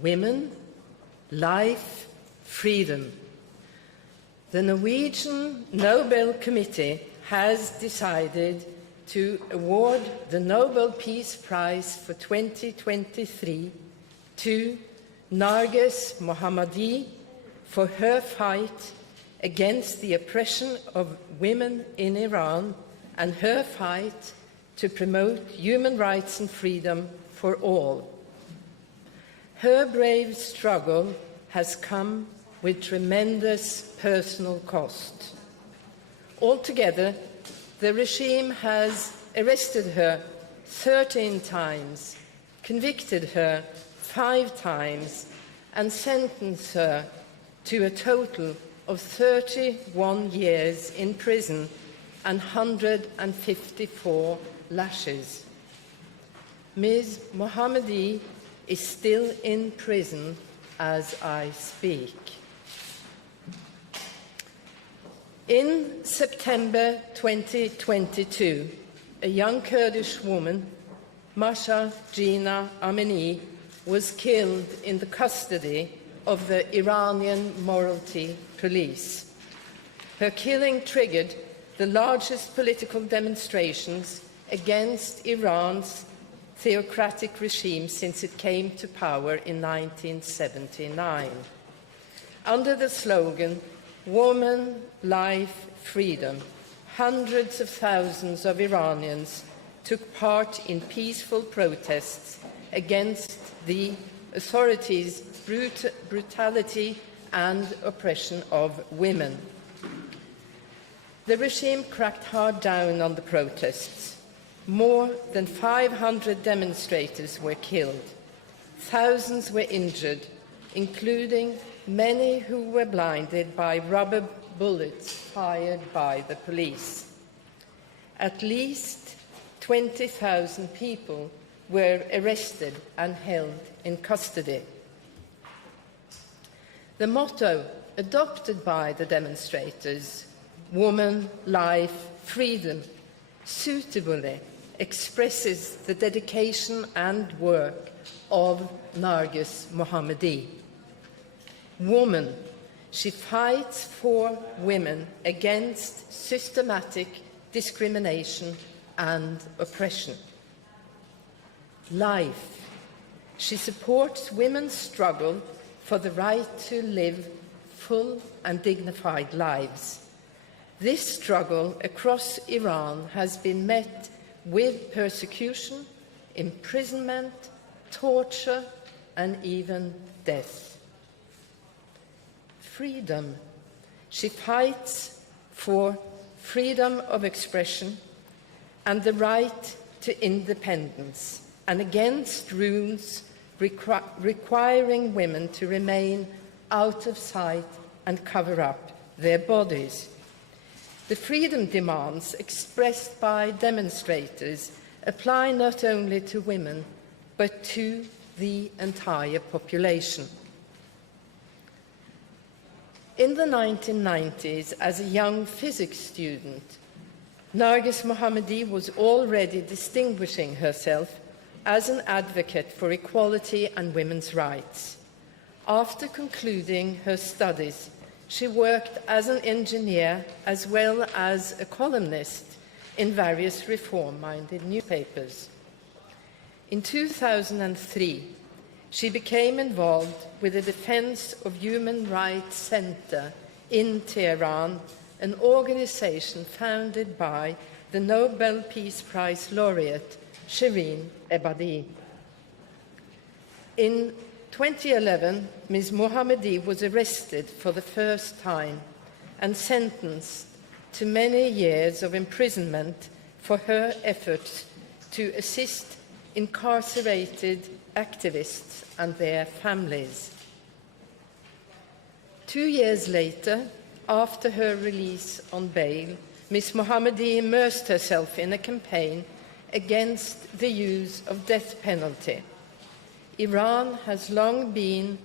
Women, Life, Freedom. The Norwegian Nobel Committee has decided to award the Nobel Peace Prize for 2023 to Narges Mohammadi for her fight against the oppression of women in Iran and her fight to promote human rights and freedom for all. Her brave struggle has come with tremendous personal cost. Altogether, the regime has arrested her 13 times, convicted her 5 times, and sentenced her to a total of 31 years in prison and 154 lashes. Ms. Mohammadi is still in prison as I speak. In September 2022, a young Kurdish woman, Mahsa Jina Amini, was killed in the custody of the Iranian morality police. Her killing triggered the largest political demonstrations against Iran's theocratic regime since it came to power in 1979. Under the slogan, "Woman, Life, Freedom," hundreds of thousands of Iranians took part in peaceful protests against the authorities' brutality and oppression of women. The regime cracked hard down on the protests. More than 500 demonstrators were killed. Thousands were injured, including many who were blinded by rubber bullets fired by the police. At least 20,000 people were arrested and held in custody. The motto adopted by the demonstrators, "Woman, Life, Freedom," suitably expresses the dedication and work of Narges Mohammadi. Woman, she fights for women against systematic discrimination and oppression. Life, she supports women's struggle for the right to live full and dignified lives. This struggle across Iran has been met with persecution, imprisonment, torture, and even death. Freedom, she fights for freedom of expression and the right to independence, and against rules requiring women to remain out of sight and cover up their bodies. The freedom demands expressed by demonstrators apply not only to women, but to the entire population. In the 1990s, as a young physics student, Narges Mohammadi was already distinguishing herself as an advocate for equality and women's rights. After concluding her studies, she worked as an engineer as well as a columnist in various reform-minded newspapers. In 2003, she became involved with the Defense of Human Rights Center in Tehran, an organization founded by the Nobel Peace Prize laureate Shirin Ebadi. In 2011, Ms. Mohammadi was arrested for the first time and sentenced to many years of imprisonment for her efforts to assist incarcerated activists and their families. 2 years later, after her release on bail, Ms. Mohammadi immersed herself in a campaign against the use of death penalty. Iran has long been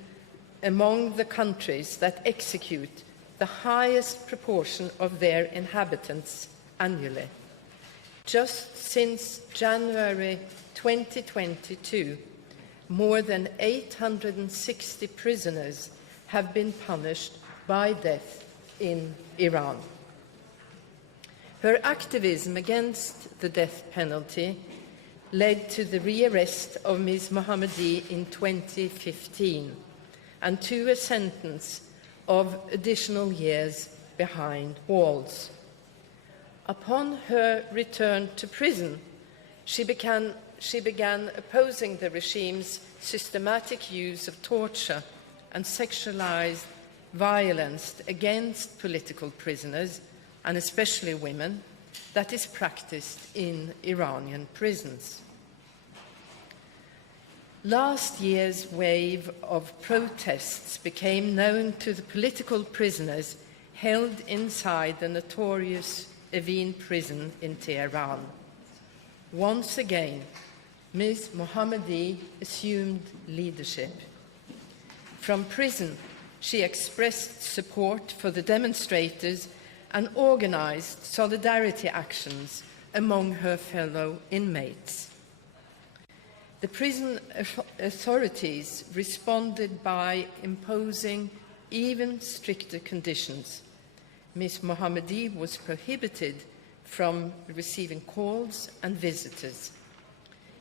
among the countries that execute the highest proportion of their inhabitants annually. Just since January 2022, more than 860 prisoners have been punished by death in Iran. Her activism against the death penalty led to the rearrest of Ms. Mohammadi in 2015 and to a sentence of additional years behind walls. Upon her return to prison, she began opposing the regime's systematic use of torture and sexualized violence against political prisoners, and especially women, that is practiced in Iranian prisons. Last year's wave of protests became known to the political prisoners held inside the notorious Evin prison in Tehran. Once again, Ms. Mohammadi assumed leadership. From prison, she expressed support for the demonstrators and organized solidarity actions among her fellow inmates. The prison authorities responded by imposing even stricter conditions. Ms. Mohammadi was prohibited from receiving calls and visitors.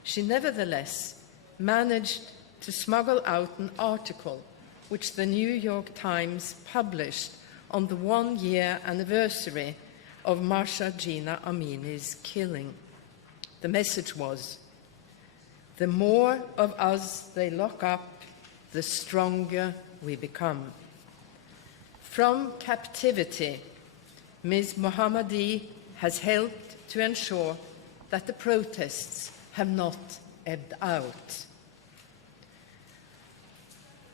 She nevertheless managed to smuggle out an article which the New York Times published on the one-year anniversary of Mahsa Jina Amini's killing. The message was, "The more of us they lock up, the stronger we become." From captivity, Ms. Mohammadi has helped to ensure that the protests have not ebbed out.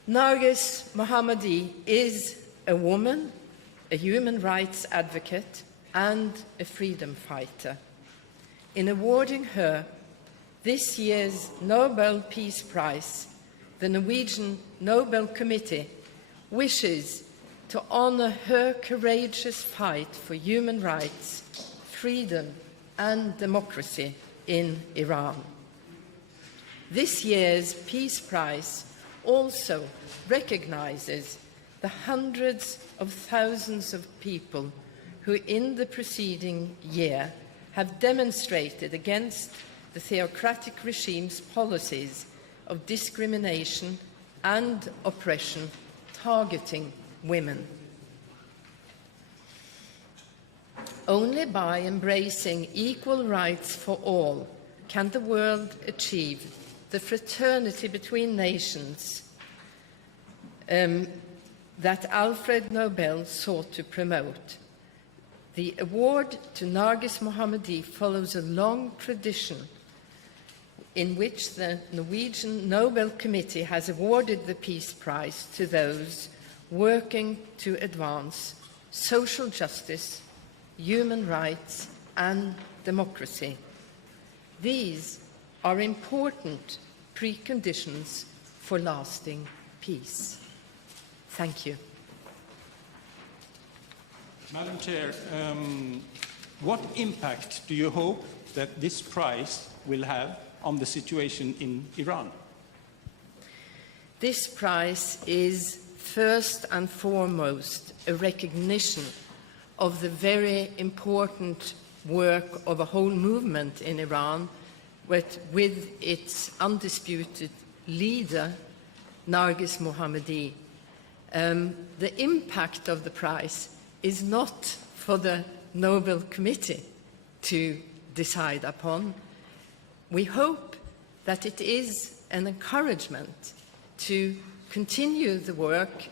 Narges Mohammadi is a woman, a human rights advocate, and a freedom fighter. In awarding her this year's Nobel Peace Prize, the Norwegian Nobel Committee wishes to honor her courageous fight for human rights, freedom, and democracy in Iran. This year's Peace Prize also recognizes the hundreds of thousands of people who in the preceding year have demonstrated against the theocratic regime's policies of discrimination and oppression targeting women. Only by embracing equal rights for all can the world achieve the fraternity between nations that Alfred Nobel sought to promote. The award to Narges Mohammadi follows a long tradition in which the Norwegian Nobel Committee has awarded the Peace Prize to those working to advance social justice, human rights, and democracy. These are important preconditions for lasting peace. Thank you. Madam Chair, what impact do you hope that this prize will have on the situation in Iran? This prize is first and foremost a recognition of the very important work of a whole movement in Iran with its undisputed leader, Narges Mohammadi. The impact of the prize is not for the Nobel Committee to decide upon. We hope that it is an encouragement to continue the work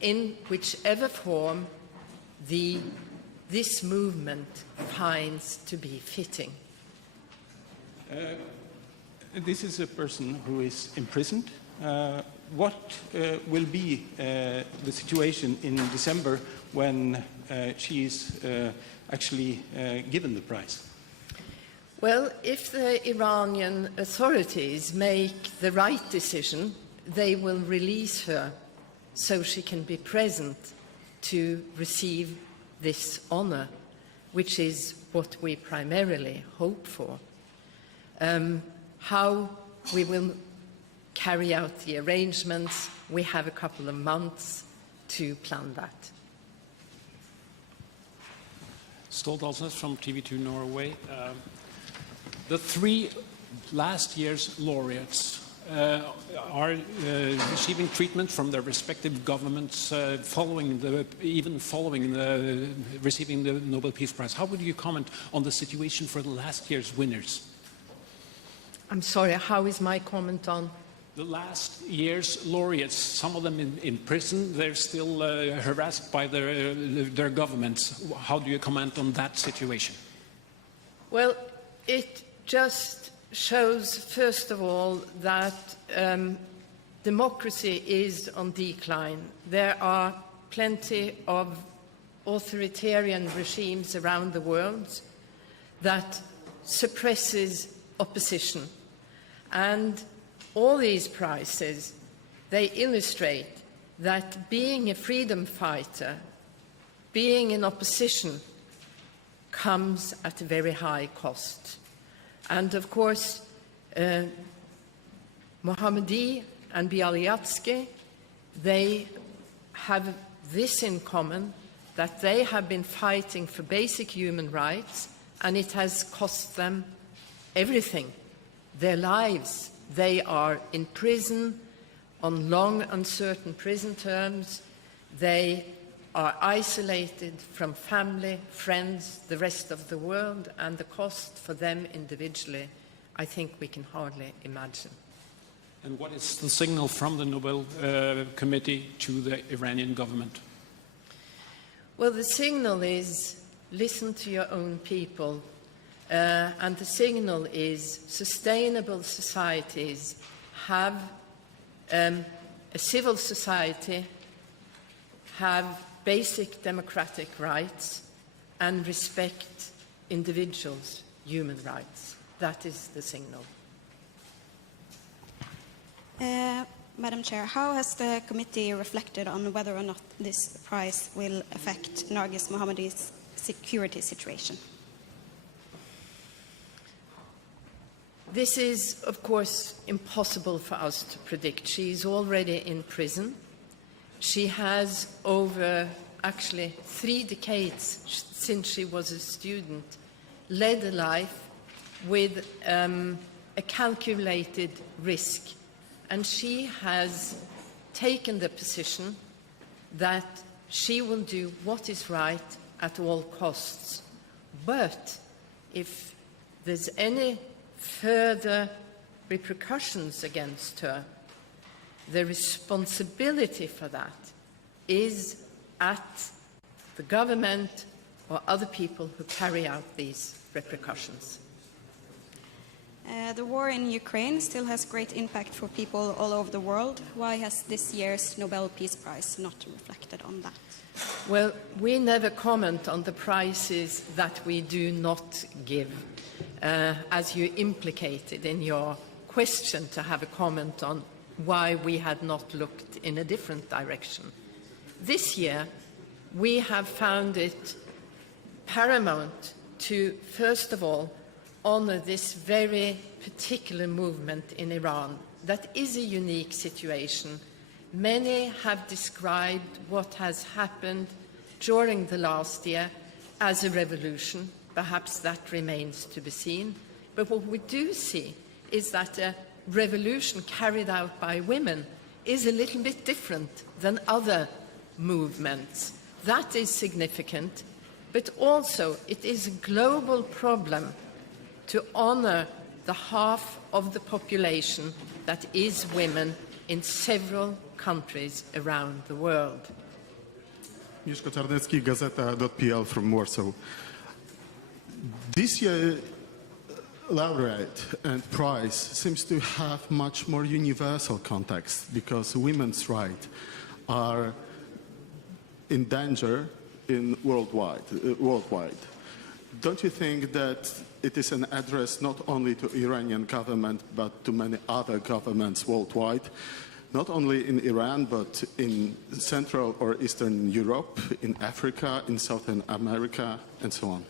in whichever form this movement finds to be fitting. This is a person who is imprisoned. What will be the situation in December when she is actually given the prize? Well, if the Iranian authorities make the right decision, they will release her so she can be present to receive this honor, which is what we primarily hope for. How we will carry out the arrangements. We have a couple of months to plan that. Ståle from TV2 Norway. The three last year's laureates are receiving treatment from their respective governments following receiving the Nobel Peace Prize. How would you comment on the situation for the last year's winners? I'm sorry, how is my comment on? The last year's laureates, some of them in prison, they're still harassed by their governments. How do you comment on that situation? Well, it just shows, first of all, that democracy is on decline. There are plenty of authoritarian regimes around the world that suppresses opposition. And all these prizes, they illustrate that being a freedom fighter, being in opposition, comes at a very high cost. And of course, Mohammadi and Bialyatsky, they have this in common, that they have been fighting for basic human rights, and it has cost them everything, their lives. They are in prison on long, uncertain prison terms. They are isolated from family, friends, the rest of the world, and the cost for them individually, I think we can hardly imagine. And what is the signal from the Nobel Committee to the Iranian government? Well, the signal is listen to your own people. And the signal is sustainable societies have a civil society, have basic democratic rights, and respect individuals' human rights. That is the signal. Madam Chair, how has the committee reflected on whether or not this prize will affect Narges Mohammadi's security situation? This is, of course, impossible for us to predict. She is already in prison. She has, over actually 3 decades since she was a student, led a life with a calculated risk. And she has taken the position that she will do what is right at all costs. But if there's any further repercussions against her, the responsibility for that is at the government or other people who carry out these repercussions. The war in Ukraine still has great impact for people all over the world. Why has this year's Nobel Peace Prize not reflected on that? Well, we never comment on the prizes that we do not give. As you implicated in your question, to have a comment on why we had not looked in a different direction. This year, we have found it paramount to, first of all, honor this very particular movement in Iran. That is a unique situation. Many have described what has happened during the last year as a revolution. Perhaps that remains to be seen. But what we do see is that a revolution carried out by women is a little bit different than other movements. That is significant, but also it is a global problem to honor the half of the population that is women in several countries around the world. Mieszko Czarnecki, Gazeta.pl from Warsaw. This year, laureate and prize seems to have much more universal context because women's rights are in danger worldwide. Don't you think that it is an address not only to Iranian government but to many other governments worldwide, not only in Iran but in Central or Eastern Europe, in Africa, in Southern America, and so on?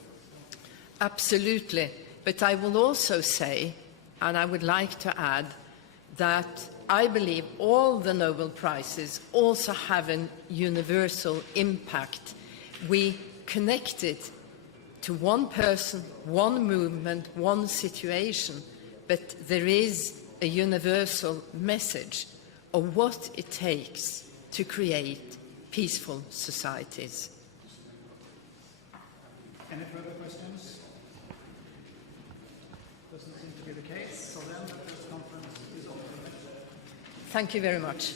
Absolutely. But I will also say, and I would like to add, that I believe all the Nobel Prizes also have a universal impact. We connect it to one person, one movement, one situation, but there is a universal message of what it takes to create peaceful societies. Any further questions? Doesn't seem to be the case. So then the first conference is over. Thank you very much.